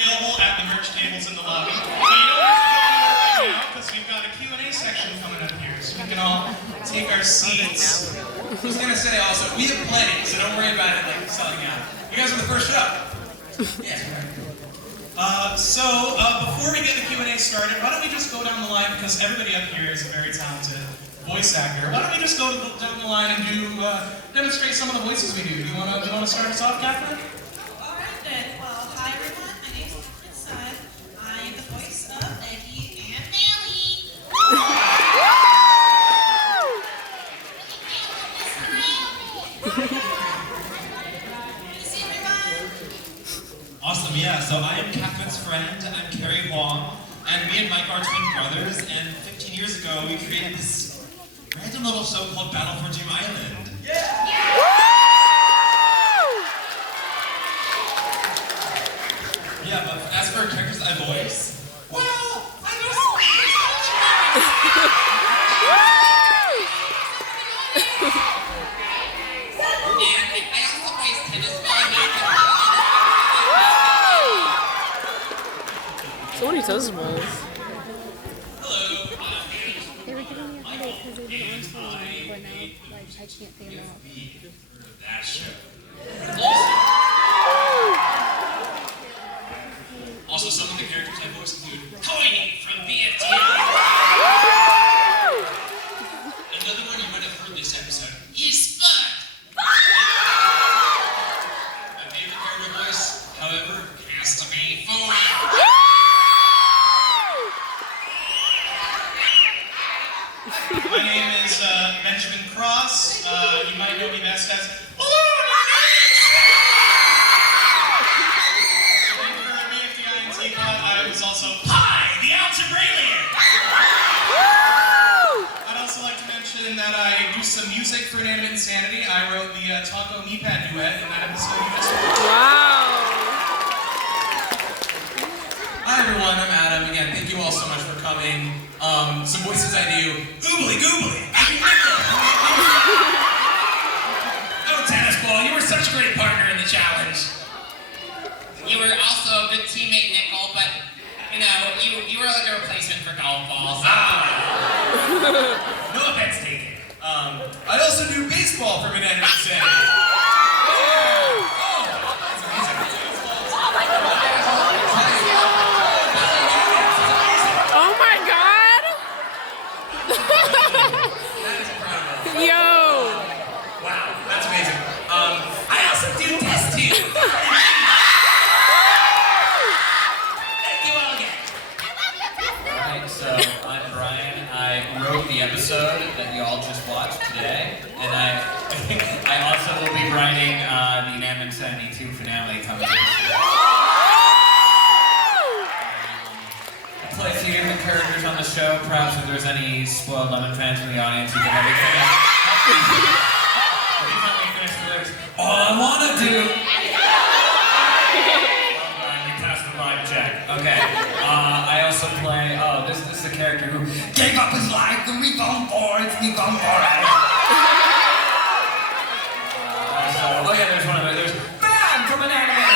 Available at the merch tables in the lobby. But you don't have to go anywhere right now because we've got a Q&A section coming up here, so we can all take our seats. I was gonna say also, we have plenty, so don't worry about it like selling out. You guys are the first up. Yeah. Before we get the Q&A started, why don't we just go down the line, because everybody up here is a very talented voice actor. Why don't we just go down the line and demonstrate some of the voices we do? Do you want to start us off, Catherine? Alright then. Well, hi everyone. My name is Catherine. I am the voice of Eggie and Nellie. See everyone? Awesome, yeah. So I am Catherine's friend. I'm Carrie Wong, and me and Mike are twin brothers. And 15 years ago, we created this random little show called Battle for Doom Island. Yeah, but as for characters I voice, well, I know and I also voice thid as well. So many toes balls. Hello, They were giving me a headache because they didn't answer me, but now, like, I can't figure them out. BFB for that show. Also, some of the characters I voiced include Coin from BFB. Another one you might have heard this episode is Spud. My favorite character voice, however, has to be Four. My name is Benjamin Cross. You might know me best as I was also Pi, the Algebraian. I'd also like to mention that I do some music for Inanimate Insanity. I wrote the Taco Meetup duet in that episode you just heard. Wow. Hi everyone, I'm Adam. Again, thank you all so much for coming. Some voices I do. Oobly goobly. Oh, tennis ball, you were such a great partner in the challenge. You were also a good teammate, Nickel, but, you know, you were like a replacement for golf balls. No offense taken. I also do baseball for Inanimate Insanity. Oh my god! Yo! Wow, that's amazing. I also do test tubes. Alright, so I'm Brian. I wrote the episode that you all just watched today, and I also will be writing the Inanimate Insanity 2 finale coming this year. I play a few different characters on the show. Perhaps if there's any spoiled lemon fans in the audience, you can help me finish the lyrics. All I wanna do. Okay. I also play. Oh, this is a character who gave up his life to me on board. Oh yeah, there's one of them. There's Man from an anime.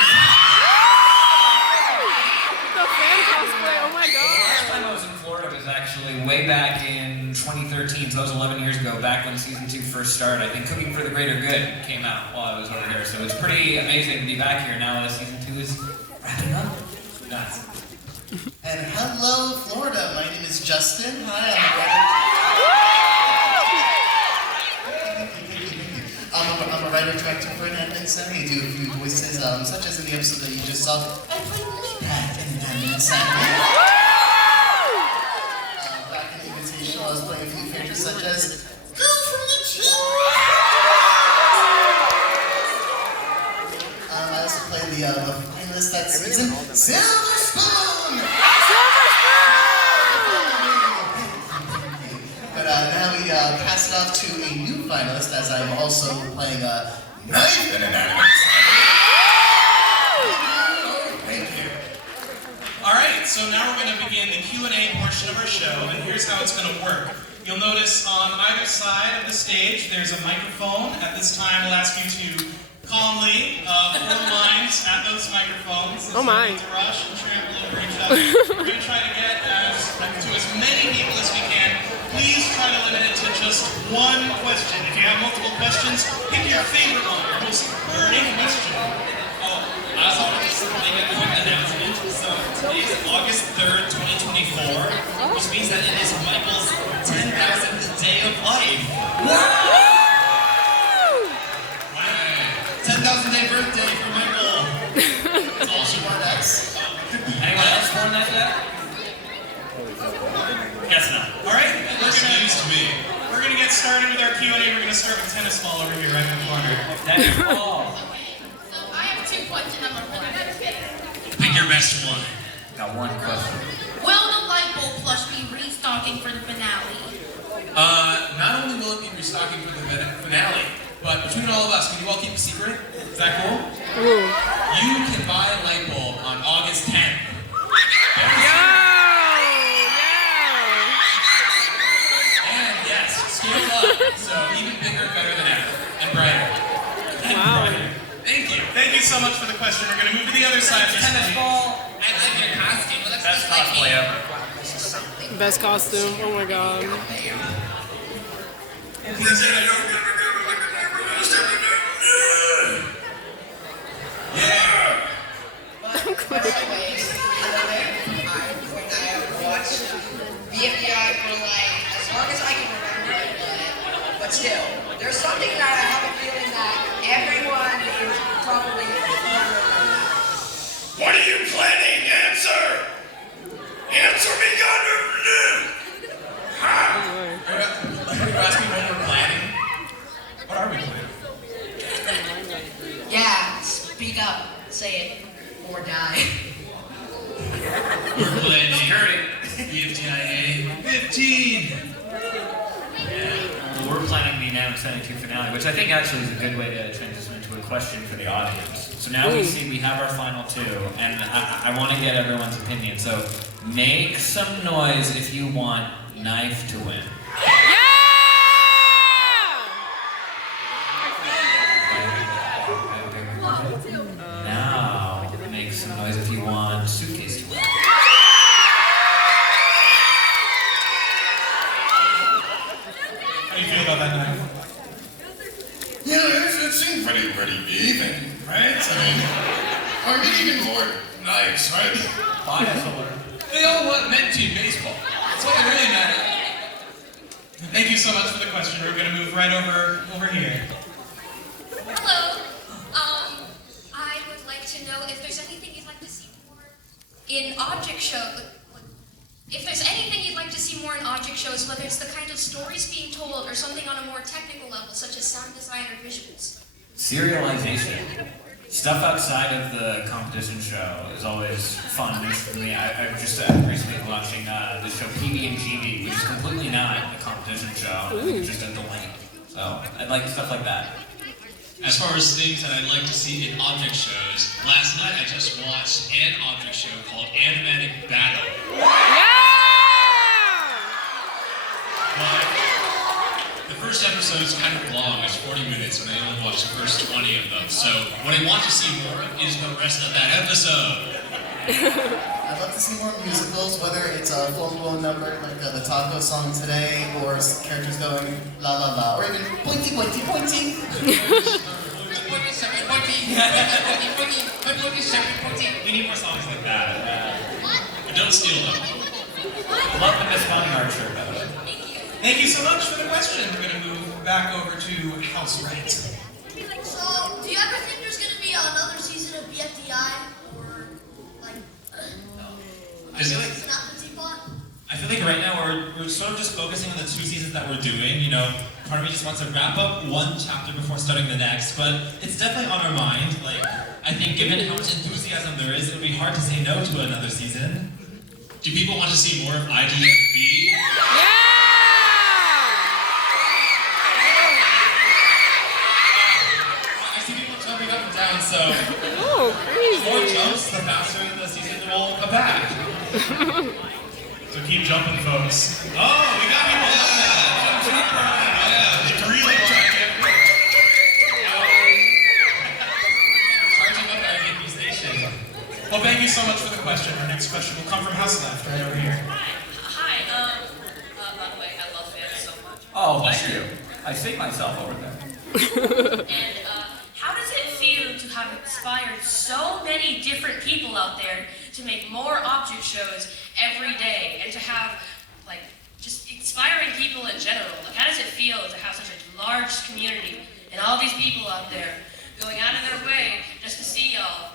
The fan cosplay, oh my god. Last time I was in Florida was actually way back in 2013, so that was 11 years ago, back when season 2 first started. I think Cooking for the Greater Good came out while I was over here, so it's pretty amazing to be back here now that season 2 is wrapping up. Nuts. And hello, Florida. My name is Justin. Hi, I'm a writer-director for Inanimate Insanity. I do a few voices, such as in the episode that you just saw. I play Meatpad in Inanimate Insanity. Back in the Invitational, I was playing a few characters such as Girl from the Chip. I also play the finalist that season, Silver Spoon. But now we pass it off to a new finalist, as I'm also playing a knife in Inanimate Insanity. Thank you. Alright, so now we're going to begin the Q&A portion of our show, and here's how it's going to work. You'll notice on either side of the stage there's a microphone. At this time, we'll ask you to calmly, form lines at those microphones. Oh my. To rush and trample over each other. We're going to try to get to as many people as we can. Please try to limit it to just one question. If you have multiple questions, pick your favorite one, your most burning question. I also want to make a quick announcement. So today is August 3rd, 2024, which means that it is Michael's 10,000th day of life. Woo! 10,000th day birthday for Michael. It's all she wants. Anyone else born that day? Guess not. All right, we're going to get started with our Q&A. We're going to start with tennis ball over here right in the corner. That's all. So I have 2 questions I'm really good at. Pick your best one. Got one question. Will the light bulb plush be restocking for the finale? Not only will it be restocking for the finale, but between all of us, can you all keep a secret? Is that cool? Ooh. You can buy a light bulb on August 10th. And yes, scaled up, so even bigger, better than ever, and brighter. Wow. Thank you. Thank you so much for the question. We're going to move to the other side of this Tennis stage. ball. I like your costume. It looks Best just like cosplay me. ever. This is something. Best costume. Oh my god. But anyways, when I have watched BFB for like as long as I can remember it, but still, there's something that I have a feeling that everyone is probably remembering. What are you planning? Answer! Answer me, Gunner! Are you asking what we're planning? What are we planning? Yeah, speak up, say it, or die. We're playing Security. BFTIA 15. Well, we're planning the Now Exciting 2 finale, which I think actually is a good way to transition into a question for the audience. So now we see we have our final 2, and I want to get everyone's opinion. So make some noise if you want Knife to win. Now make some noise if you want Suitcase to win. How do you feel about that knife? Yeah, it seemed pretty even, right? I mean, or maybe even more nice, right? They all want men team baseball. That's what they really matter. Thank you so much for the question. We're going to move right over here. Hello. I would like to know if there's anything you'd like to see more in object show. If there's anything you'd like to see more in object shows, whether it's the kind of stories being told or something on a more technical level, such as sound design or visuals. Serialization. Stuff outside of the competition show is always fun for me. I've just recently been watching the show PB and GB, which is completely not a competition show. I think it's just a delight. So I like stuff like that. As far as things that I'd like to see in object shows, last night I just watched an object show called Animatic Battle. But the first episode is kind of long, it's 40 minutes, and I only watched the first 20 of them. So what I want to see more of is the rest of that episode. I'd love to see more musicals, whether it's a full-blown number like the taco song today, or characters going la la la, or even pointy pointy pointy. We need more songs like that. But don't steal them. Love the Miss Boneyard shirt, by the way. Thank you so much for the question. We're going to move back over to House Right. So, do you ever think there's going to be another season of BFDI? Or, like, I feel like Snap the Teapot? I feel like right now we're sort of just focusing on the 2 seasons that we're doing. You know, part of me just wants to wrap up one chapter before starting the next, but it's definitely on our mind. Like, I think given how much enthusiasm there is, it would be hard to say no to another season. Do people want to see more of IGFB? I see people jumping up and down, so the more jumps, the faster the season will come back. So keep jumping, folks. Oh, we got people! Yeah. Well, thank you so much for the question. Our next question will come from House Left, right over here. Hi, by the way, I love fans so much. Oh, thank you. I see myself over there. And how does it feel to have inspired so many different people out there to make more object shows every day and to have, like, just inspiring people in general? Like, how does it feel to have such a large community and all these people out there going out of their way just to see y'all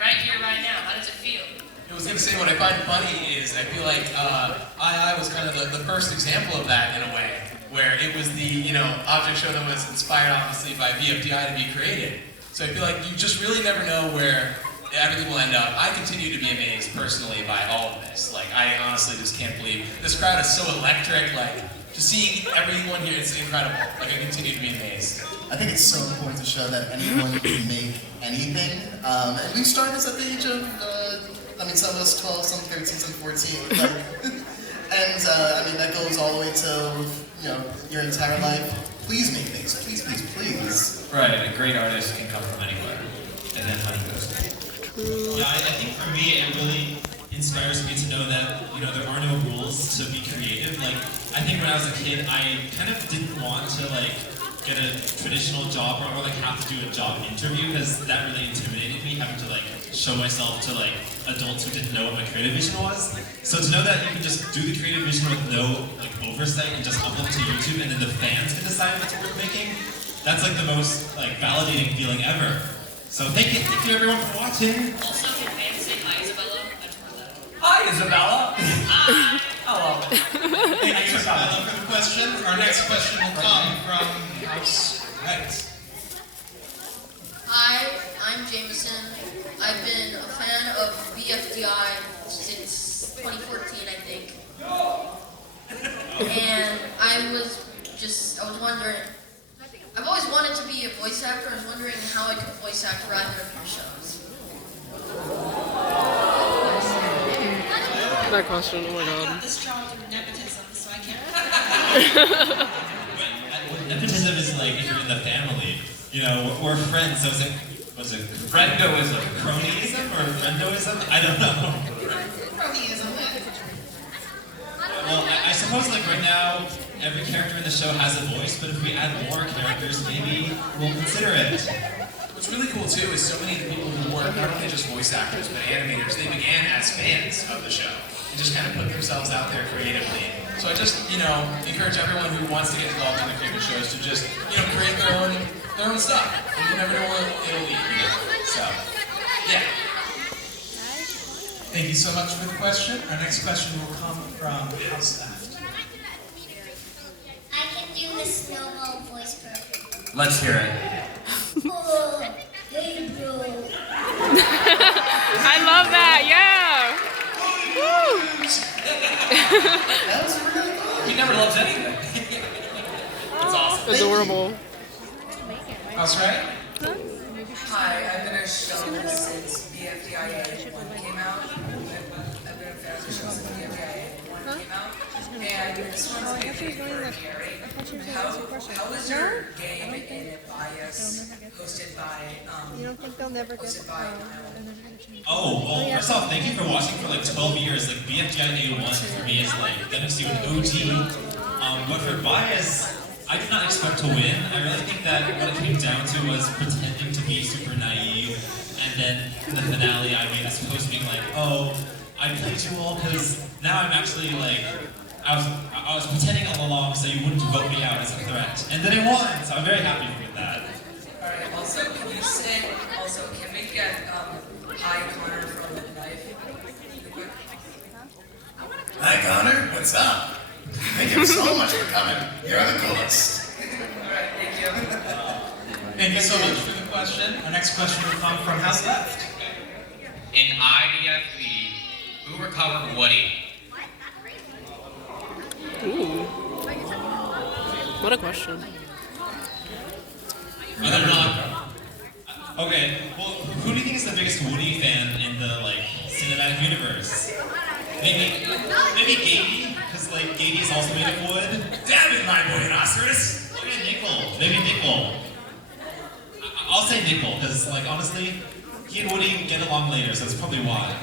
right here, right now? How does it feel? I was going to say, what I find funny is I feel like II was kind of the first example of that in a way, where it was the object show that was inspired obviously by BFDI to be created. So I feel like you just really never know where everything will end up. I continue to be amazed personally by all of this. Like, I honestly just can't believe this crowd is so electric. Like, just seeing everyone here, it's incredible. Like, I continue to be amazed. I think it's so important to show that anyone can make anything. And we started this at the age of, some of us 12, some 13, some 14. And that goes all the way to, your entire life. Please make things. Please, please, please. Right, a great artist can come from anywhere. And then money goes. Yeah, I think for me it really inspires me to know that there are no rules to be creative. Like, I think when I was a kid, I kind of didn't want to get a traditional job or have to do a job interview because that really intimidated me, having to show myself to adults who didn't know what my creative vision was. So to know that you can just do the creative vision with no oversight and just upload it to YouTube and then the fans can decide if it's worth making, that's the most validating feeling ever. So thank you everyone for watching. Also, can fans say hi, Isabella? Hi, Isabella. Hello. Thank you, Isabella, for the question. Our next question will come from House Right. Hi, I'm Jameson. I've been a fan of BFDI since 2014, I think. And I was wondering, I've always wanted to be a voice actor. I was wondering how I could voice act rather of your shows. That question, oh my I god. got this job through nepotism, so I can't. Nepotism is if you're in the family. We're friends, so was it friendoism? Cronyism or friendoism? I don't know. Cronyism. Well, I suppose right now, every character in the show has a voice, but if we add more characters, maybe we'll consider it. What's really cool too is so many of the people who work, not only just voice actors, but animators, they began as fans of the show and just kind of put themselves out there creatively. So I just, encourage everyone who wants to get involved in their favorite shows to just, create their own stuff. And you never know where it'll lead. So, yeah. Thank you so much for the question. Our next question will come from House Left. I can do the snowball voice perfect. Let's hear it. Oh, hey bro. I love that, yeah! Woo! That was really good. He never loves anything. It's awesome. Adorable. House Right? Hi, I've been a show since BFDIA 1 came out. I've been a fan of the show since BFDIA 1 came out. And this one's maybe for Gary. How was your game in Bias hosted by, You don't think they'll never get hosted by Oh, well, first off, thank you for watching for 12 years. BFDI A1 for me is that makes you an OG. But for Bias, I did not expect to win. I really think that what it came down to was pretending to be super naive, and then in the finale I made this post being oh, I played you all because now I'm actually I was pretending all along so you wouldn't vote me out as a threat. And then I won, so I'm very happy with that. Alright, also, can we get, hi Connor from the knife? Hi, Connor. What's up? Thank you so much for coming. You're the coolest. Alright, thank you. Thank you so much for the question. Our next question will come from House Left. In IDFB, who recovered Woody? Ooh. What a question. Whether or not. Okay, well, who do you think is the biggest Woody fan in the cinematic universe? Maybe Gaby, because Gaby is also made of wood. Damn it, my boy rhinoceros! Maybe Nickel. Maybe Nickel. I'll say Nickel, because honestly, he and Woody get along later, so that's probably why.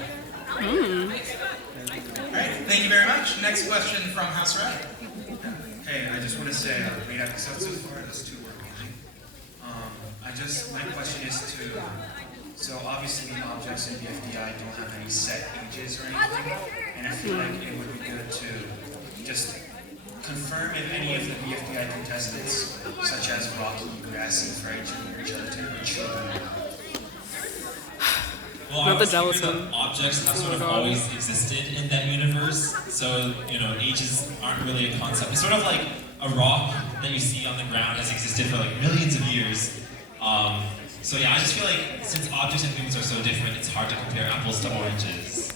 Alright, thank you very much. Next question from House Red. Hey, I just want to say, great episode so far. Those two were amazing. My question is to, so obviously objects in BFDI don't have any set ages or anything, and I feel like it would be good to just confirm if any of the BFDI contestants, such as Rocky, Grassy, Fred, Jr., Gelatin, or children. Well, Not I the was jealous thinking one. that objects have Oh sort my of God. always existed in that universe, so, ages aren't really a concept. It's sort of like a rock that you see on the ground has existed for like millions of years. So yeah, I just feel like since objects and humans are so different, it's hard to compare apples to oranges.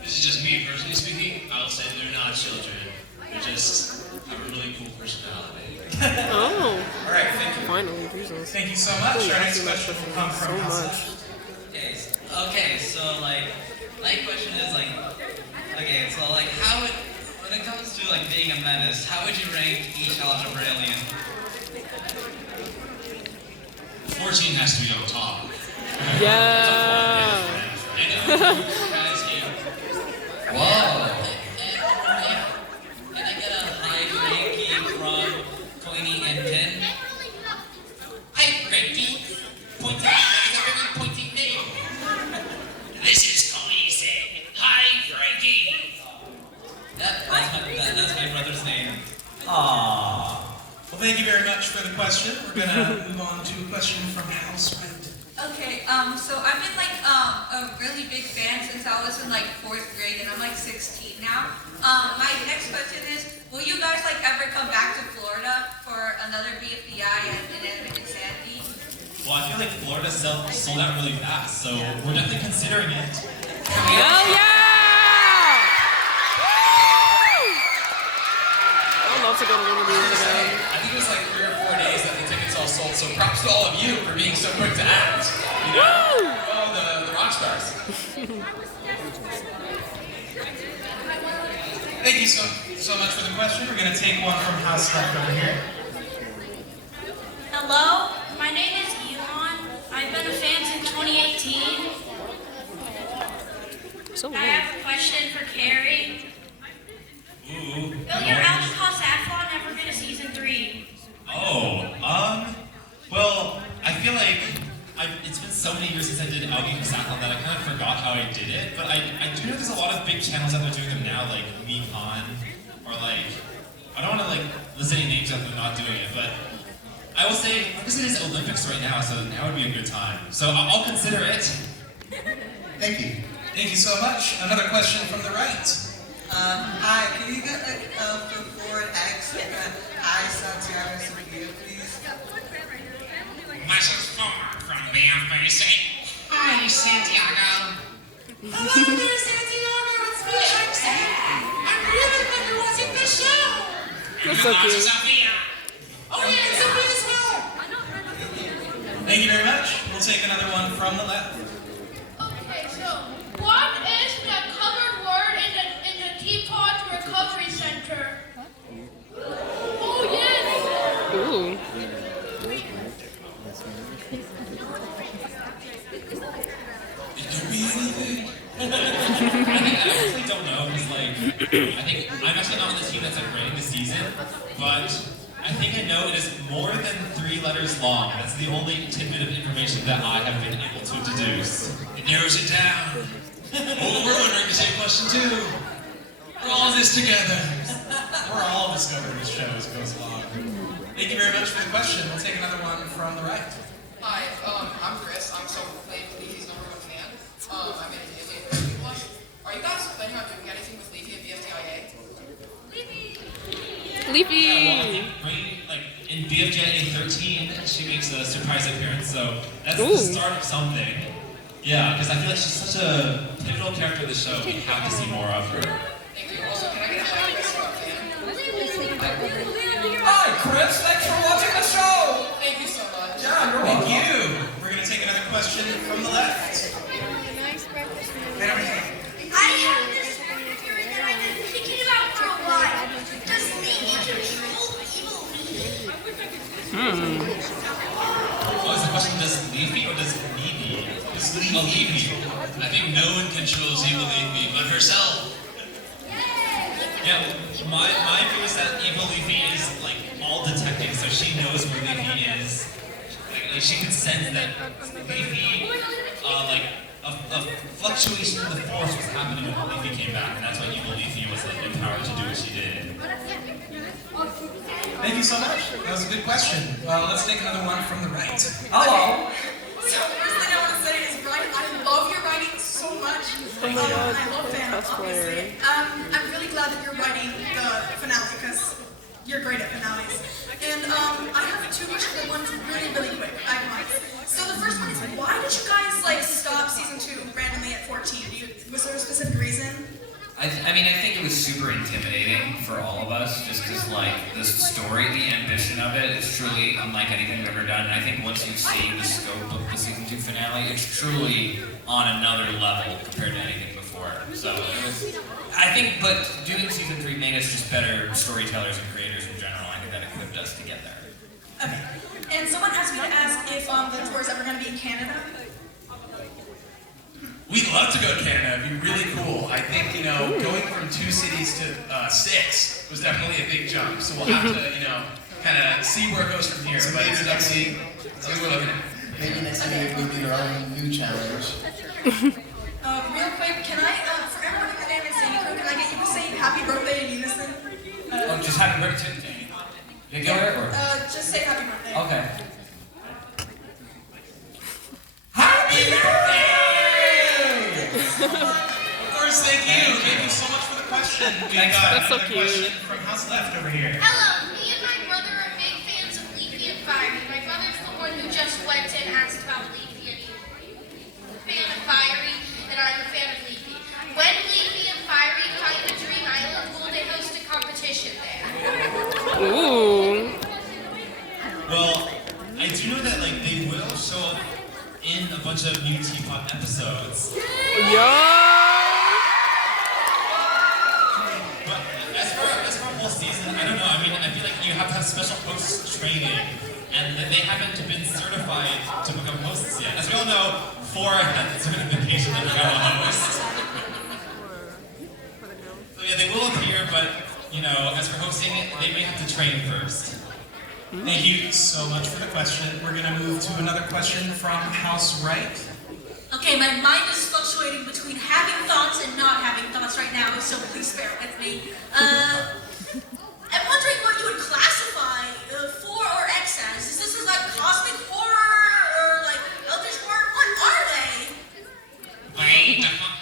This is just me personally speaking. I'll say they're not children. They just have a really cool personality. Oh. Alright, thank you. Finally, Jesus. Thank you so much. Ooh, Our next I question feel will come so from House much. Left. Okay, so my question is how when it comes to being a menace, how would you rank each algebra alien? 14 has to be on top. Yeah. Whoa! Can I get a high ranking from Coiny and Tin? Hi, Frankie. Pointy is a very pointy name. This is Tony saying, hi, Frankie. That's my brother's name. Aww. Well, thank you very much for the question. We're gonna move on to a question from House Red. Okay, so I've been a really big fan since I was in 4th grade, and I'm 16 now. My next question is, will you guys ever come back to Florida for another BFDI and Inanimate Insanity? Well, I feel like Florida sold out really fast, so we're definitely considering it. Hell yeah! I'd love to go to one of these again. I think it was 3 or 4 days that the tickets all sold, so props to all of you for being so quick to act. Oh, the rock stars. Thank you so much for the question. We're gonna take one from House Left over here. Hello, my name is Elon. I've been a fan since 2018. So I have a question for Carrie. Ooh. Will your Algebra Saffron ever get a season 3? Well, I feel like it's been so many years since I did Algae Hexagon that I kind of forgot how I did it, but I do know there's a lot of big channels out there doing them now, like Mecon, or I don't want to list any names out there not doing it, but I will say, because it is Olympics right now, so now would be a good time. So I'll consider it. Thank you. Thank you so much. Another question from the right. Hi, can you get the forward X and I Santiago Sevilla, please? Myself from BFB saying, hi, Santiago. Hello there, Santiago, it's me, Axel. I'm really glad you're watching the show. That's so cute. Sophia. Oh yeah, and Sophie as well. Thank you very much. We'll take another one from the left. Okay, so what is the covered word in the Teapot Recovery Center? Oh yes. Ooh. I actually don't know, because I think I'm actually not on the team that's running the season, but I think I know it is more than 3 letters long. That's the only tidbit of information that I have been able to deduce. It narrows it down. Oh, we're wondering the same question too. We're all in this together. We're all discovering this show as it goes along. Thank you very much for the question. We'll take another one from the right. Hi, I'm Chris. I'm so Leafy's #1 fan. I'm in the Leafy Plus. Are you guys planning on doing anything with Leafy at BFDIA? Leafy! Yeah, well, in BFJ 13, she makes a surprise appearance, so that's Ooh. the start of something. Yeah, because I feel like she's such a pivotal character of the show. We have to see more of her. Thank you. Also, can I get a high Chris fan? Hi, Chris. Thanks for watching the show. Thank you so much. Yeah, you're Thank welcome. you. We're going to take another question from the left. I have this theory that I've been thinking about for a while. Does Leafy control evil Leafy? What was the question? Does Leafy or does Leafy? Who's A Leafy. I think no one controls evil Leafy but herself. Yeah, my view is that evil Leafy is like all detecting, so she knows where Leafy is. Like she can sense that Leafy, like a fluctuation in the force was happening when Leafy came back, and that's why evil Leafy was like empowered to do what she did. Thank you so much. That was a good question. Let's take another one from the right. Hello. So first thing I want to say is, Brian, I love your writing so much. Oh my God, I love fandom, obviously. I'm really glad that you're writing the finale because you're great at finales. And I have two questions, but one's really, really quick. I promise. So the first one is, why did you guys like stop season 2 randomly at 14? Was there a specific reason? I mean, I think it was super intimidating for all of us, just because, like, the story, the ambition of it is truly unlike anything we've ever done. And I think once you see the scope of the season 2 finale, it's truly on another level compared to anything before. So, it was, I think, but doing season 3 made us just better storytellers and creators in general. I think that equipped us to get there. Okay. And someone asked me to ask if the tour is ever going to be in Canada. We'd love to go to Canada. It'd be really cool. I think, going from 2 cities to 6 was definitely a big jump. So we'll have to, kind of see where it goes from here. So but maybe it's next definitely something we're looking at. Maybe next week we'll do our own new challenge. Real quick, can I, for everyone in the name and Sandy Crew, can I get you to say happy birthday in unison? Oh, just happy birthday. You go or? Just say happy birthday. Okay. Happy birthday! Of course, thank you. Thank you so much for the question. We got That's so another cute. question from House Left over here. Hello, me and my brother are big fans of Leafy and Fiery. My brother's the one who just went and asked about Leafy, and he's a fan of Fiery, and I'm a fan of Leafy. When Leafy and Fiery find a Dream Island, will they host a competition there? Ooh. Well, I do know that like they will show up in a bunch of new Teapot episodes. But as for a whole season, I don't know. I mean, I feel like you have to have special host training, and they haven't been certified to become hosts yet. As we all know, 4 had the certification to become a host. So yeah, they will appear, but as for hosting, they may have to train first. Thank you so much for the question. We're going to move to another question from House Right. Okay, my mind is fluctuating between having thoughts and not having thoughts right now, so please bear with me. I'm wondering what you would classify 4 or X as. Is this like cosmic horror or like eldritch horror? What are they?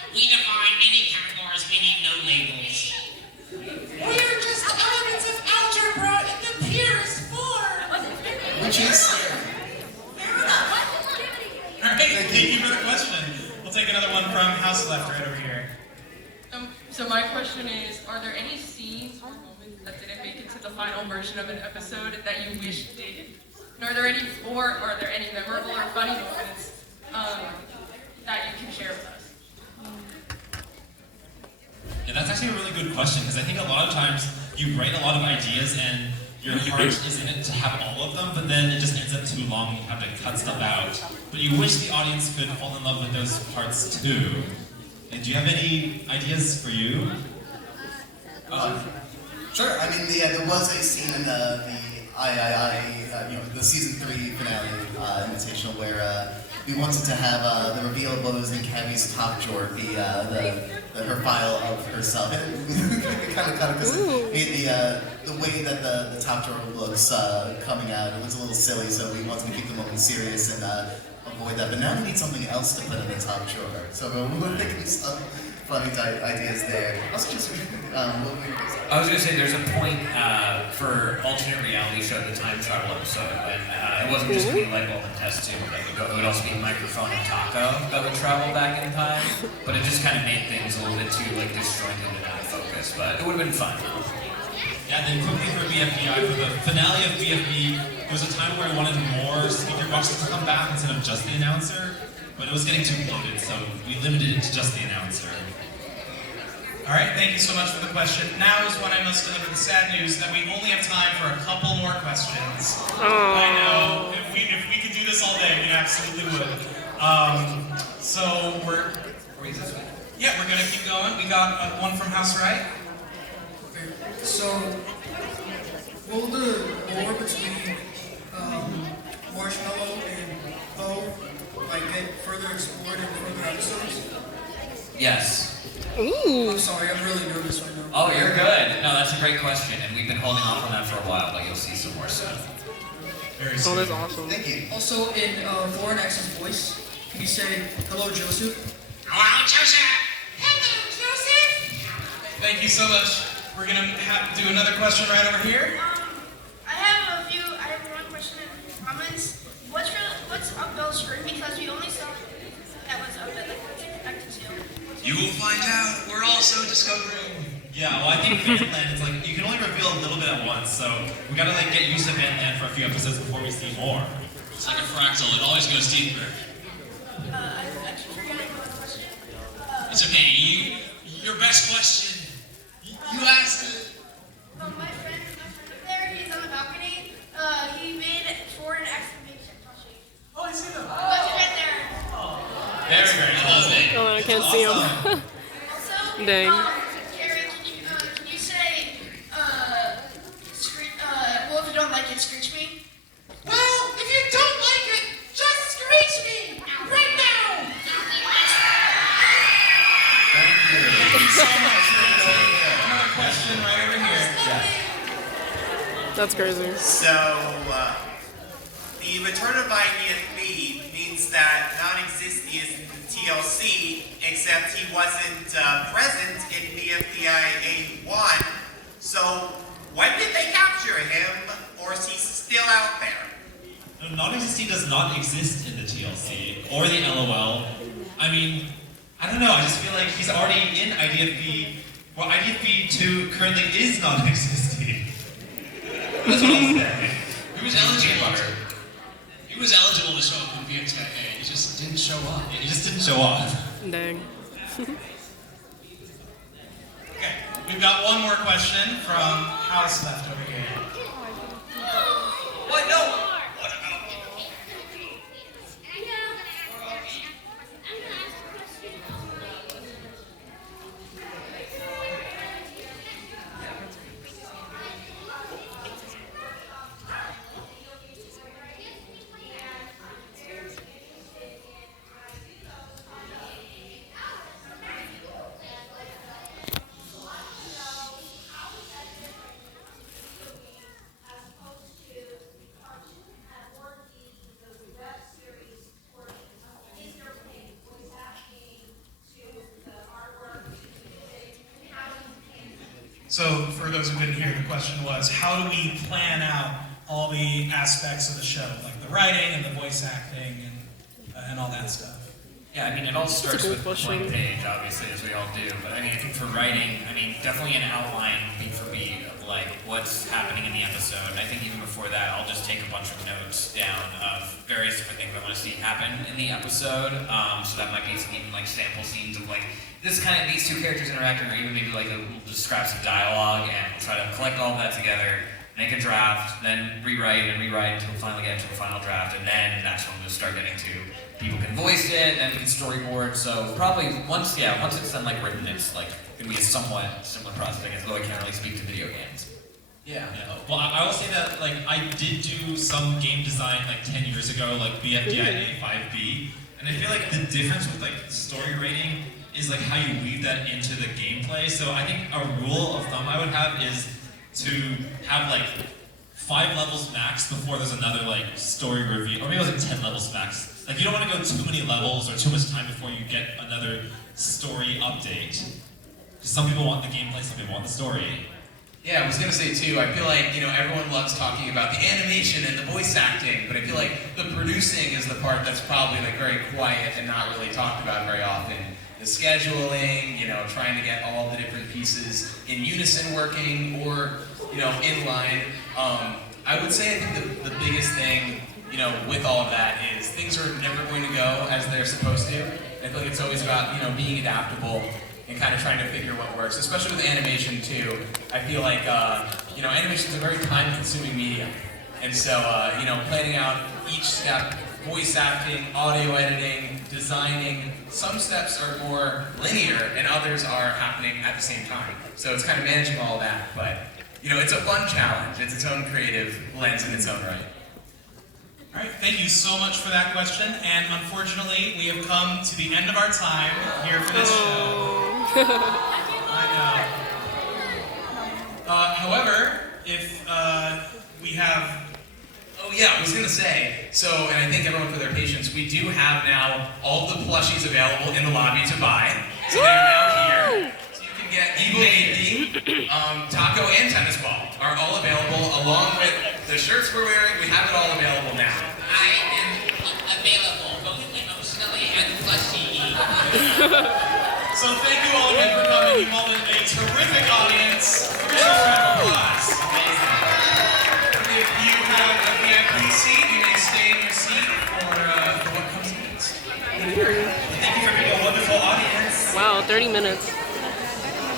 We define many categories, we need no labels. We're just elements of algebra in the purest form. Which is All right, thank you for the question. We'll take another one from House Left right over here. So my question is, are there any scenes or moments that didn't make it to the final version of an episode that you wish did? And are there any memorable or funny moments that you can share with us? Yeah, that's actually a really good question, because I think a lot of times you write a lot of ideas and your heart is in it to have all of them, but then it just ends up too long and you have to cut stuff out. But you wish the audience could fall in love with those parts too. And do you have any ideas for you? Sure. I mean, there was a scene in the season 3 finale invitational where we wanted to have the reveal of what was in Cammy's top drawer be her file of herself. It kind of cut it because it made the way that the top drawer looks coming out, it was a little silly, so we wanted to keep the moment serious and avoid that. But now we need something else to put in the top drawer. So we're thinking some funny ideas there. I was going to say there's a point for alternate reality show, the time travel episode, when it wasn't just going to be light bulb and test tube. It would also be microphone and taco that would travel back in time. But it just kind of made things a little bit too disjointed and out of focus. But it would have been fun. Yeah, then quickly for BFBI, for the finale of BFB, there was a time where I wanted more speaker boxes to come back instead of just the announcer, but it was getting too bloated, so we limited it to just the announcer. All right, thank you so much for the question. Now is when I must deliver the sad news that we only have time for a couple more questions. I know, if we could do this all day, we absolutely would. So we're gonna keep going. We got one from House Right. So, will the lore between Marshmallow and Poe get further explored in further episodes? Yes. Ooh. I'm sorry, I'm really nervous right now. Oh, you're good. No, that's a great question, and we've been holding off on that for a while, but you'll see some more soon. Very Oh, that's awesome. Thank you. Also, in Foreign X's voice, can you say, "Hello, Joseph"? Hello, Joseph. Thank you so much. We're gonna do another question right over here. I have one question in the comments. What's up Bell's screen? Because we only saw that was up at what's it connected to? You will find out. We're also discovering. Yeah, well, I think Vanland is you can only reveal a little bit at once, so we gotta get used to Vanland for a few episodes before we see more. It's like a fractal. It always goes deeper. I keep forgetting one question. It's okay. Your best question. You asked it. My friend up there, he's on the balcony. He made foreign exclamation plushie. Oh, I see them. Look right there. Very, very lovely. Oh, I can't see him. Also, Dang. Gary, can you say, well, if you don't like it, screech me? Well, if you don't like it, just screech me right now. Thank you. Thank you so much. Another question right over here. That's crazy. So, the return of BFB means that non-existent is in the TLC, except he wasn't present in BFDI A1. So, when did they capture him, or is he still out there? No, non-existing does not exist in the TLC or the LOL. I mean, I don't know. I just feel like he's already in IDFB. Well, IDFB 2 currently is non-existing. That's what I'll say. He was eligible. He was eligible to show up in BFTIA. He just didn't show up. He just didn't show up. Dang. Okay, we've got one more question from House left over here. What? No. So, for those who didn't hear, the question was, how do we plan out all the aspects of the show, like the writing and the voice acting and all that stuff? Yeah, I mean, it all starts with the blank page, obviously, as we all do. But I mean, I think for writing, definitely an outline for me of what's happening in the episode. I think even before that, I'll just take a bunch of notes down of various different things I want to see happen in the episode. So that might be some even sample scenes of these two characters interacting, or even maybe we'll just scraps of dialogue, and we'll try to collect all of that together, make a draft, then rewrite until we finally get to a final draft, and then that's when we'll start getting to people can voice it, and we can storyboard. So probably once it's done written, it's gonna be a somewhat similar process, I guess, though I can't really speak to video games. Yeah. Well, I will say that I did do some game design 10 years ago, BFDI A5B, and I feel the difference with story rating is how you weave that into the gameplay. So I think a rule of thumb I would have is to have 5 levels max before there's another story review, or maybe 10 levels max. You don't want to go too many levels or too much time before you get another story update. Because some people want the gameplay, some people want the story. Yeah, I was gonna say too, I feel everyone loves talking about the animation and the voice acting, but I feel the producing is the part that's probably very quiet and not really talked about very often. The scheduling, trying to get all the different pieces in unison working or, in line. I would say I think the biggest thing, with all of that is things are never going to go as they're supposed to. I feel it's always about, being adaptable and kind of trying to figure what works, especially with animation too. I feel animation is a very time-consuming medium. And so, planning out each step voice acting, audio editing, designing. Some steps are more linear and others are happening at the same time. So it's kind of managing all that, but you know, it's a fun challenge. It's its own creative lens in its own right. All right, thank you so much for that question, and unfortunately, we have come to the end of our time here for this show. I know. However, if we have... Oh yeah, I was gonna say, so, and I thank everyone for their patience, we do have now all the plushies available in the lobby to buy. So they are now here. So you can get Evil AD, taco, and tennis ball are all available, along with the shirts we're wearing. We have it all available now. I am available, both emotionally and fleshy. So thank you all again for coming. You all been a terrific audience. Give yourself a round of applause. If you have a VIP seat, you may stay in your seat for what comes next. Thank you for being a wonderful audience. Wow, 30 minutes.